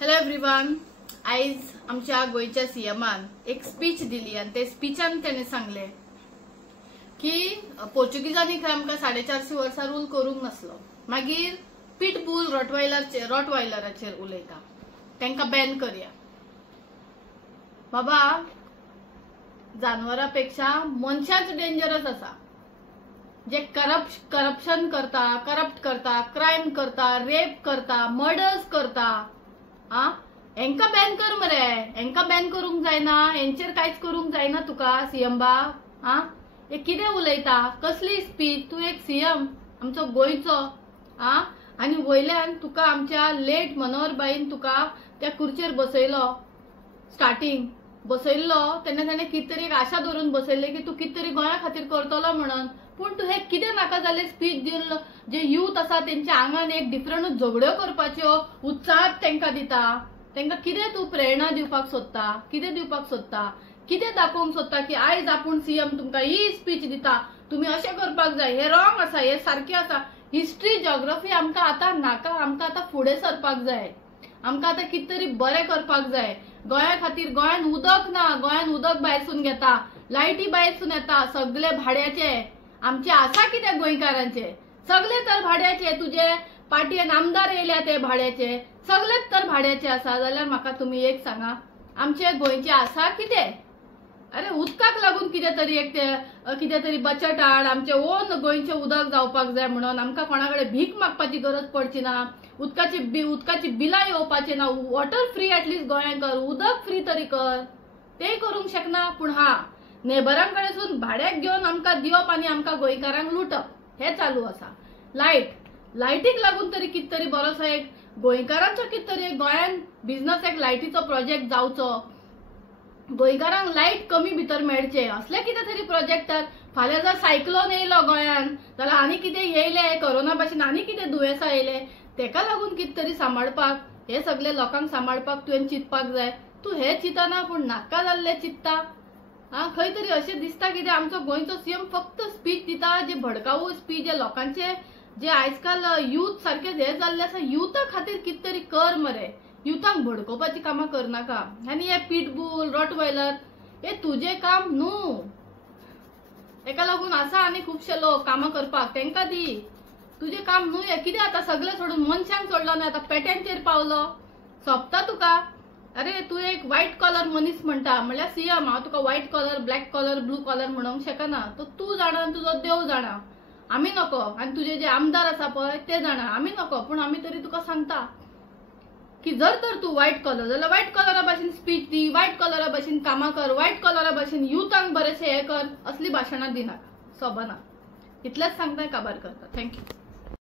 Hello everyone. आयज आमच्या गोयच्या सीएमान एक स्पीच दिली आणि ते स्पीचान त्याने सांगले की पोर्चुगीजांनी खंय आमकां 450 वर्सां रूल करूंक नासलो। मागीर पिटबुल रॉटवायलराचेर उलयता, तांकां बॅन करया। बाबा, जानवरांपेक्षा मनशाच डेंजरस आसा। जे करप्शन करता, करप्ट करता, क्राइम करता, रेप करता, मर्डर्स करता, हेंका बॅन कर मरे। हेंका बॅन करूंक जायना, हेंचेर कांयच करूंक जायना तुका सीएम बा। हे कितें उलयता? कसली स्पीच? तू एक सीएम आमचो गोयचो, आनी वयल्यान तुका आमच्या लेट मनोहर बाईन तुका त्या खुर्चेर बसयलो। स्टार्टिंग बसयल्लो तेन्ना ताणें कितें तरी एक आशा धरून बसयल्ले की तू कितें तरी गोंया खातीर करतलो म्हणून। पूण तू हे कितें नाका जाल्ले स्पीच दिवन जे यूथ आसा तेंच्या आंगान एक डिफरंट झगड्यो करपाच्यो उत्साह तांकां दिता। तांकां कितें तू प्रेरणा दिवपाक सोदता? कितें दिवपाक सोदता? कितें दाखोवंक सोदता की आयज आपूण सीएम तुमकां ही स्पीच दिता, तुमी अशें करपाक जाय, हे रॉंग आसा, हे सारकें आसा। हिस्ट्री जिओग्राफी आमकां आतां नाका, आमकां आतां फुडें सरपाक जाय। आमकां आतां कितें तरी बरें करपाक जाय। गोंया खातीर गोंयान उदक ना, गोंयान उदक भायरसून घेता, लायटी भायरसून येता, सगळे भाड्याचे। आमचे आसा कितें गोंयकारांचे? सगळे तर भाड्याचे। तुजे पाटयेन आमदार येयल्या ते भाड्याचे, सगळेच तर भाड्याचे आसा। जाल्यार म्हाका तुमी एक सांगा, आमचे गोंयचे आसा कितें? अरे उदकाक लागून कितें तरी एक कितें तरी बचत हाड, आमचे ओन गोंयचे उदक जावपाक जाय म्हणून आमकां कोणाकडे भीक मागपाची गरज पडची ना, उदकाची बिलां येवपाची ना, वॉटर फ्री एटलीस्ट गोंयांत कर, उदक फ्री तरी कर। ते करूंक शकना, पूण नेबरांकडेसून भाड्याक घेवन आमकां दिवप आनी आमकां गोंयकारांक लुटप हे चालू आसा। लायटीक लागून तरी कितें तरी बरोसो एक गोंयकारांचो कितें तरी एक गोंयान बिझनस एक लायटीचो प्रोजेक्ट जावचो, गोंयकारांक लायट कमी भितर मेळचे, असले कितें तरी प्रोजेक्ट। फाल्यां जर सायक्लोन येयलो गोंयान जाल्यार आनी कितें येयले, कोरोना भाशेन आनी कितें दुयेंसां येयले, तेका लागून कितें तरी सांबाळपाक, हे सगळे लोकांक सांबाळपाक तुवें चिंतपाक जाय। तू हे चिंतना पूण नाका जाल्ले चिंतता। खंय तरी अशें दिसता कितें आमचो गोंयचो सीएम फक्त स्पीच दिता, जे भडकावू स्पीच, जे लोकांचे जे आजकाल यूथ सारखे हे जाल्ले आसा, युथा खातीर कितें तरी कर मरे। युथांक भडकोवपाची कामां करनाका। आनी हे पिटबुल रॉटवायलर हे तुजें काम न्हू। हेका लागून आसा आनी खुबशे लोक कामां करपाक, तांकां दी। तुजें काम न्हू हे। कितें आतां सगळे सोडून मनशांक सोडलो न्हय, आतां पेट्यांचेर पावलो, सोंपता तुका? अरे तू एक व्हाईट कॉलर मनीस म्हणटा म्हणल्यार सीएम, हांव तुका white collar, black collar, blue collar म्हणूंक शकना। तो तू जाणा, तुजो देव जाणा, आमी नको। आनी तुजे जे आमदार आसा पळय ते जाणा, आमी नको। पूण आमी तरी तुका सांगता की जर तर तू व्हाईट कॉलर जाल्यार व्हाईट कॉलरा भाशेन स्पीच दी, व्हाईट कॉलरा भाशेन कामां कर, व्हाईट कॉलरा भाशेन युथांक बरेशे हे कर। असली भाशणां दिनाका, सोबना। इतलेंच सांगता, काबार करता। थँक्यू।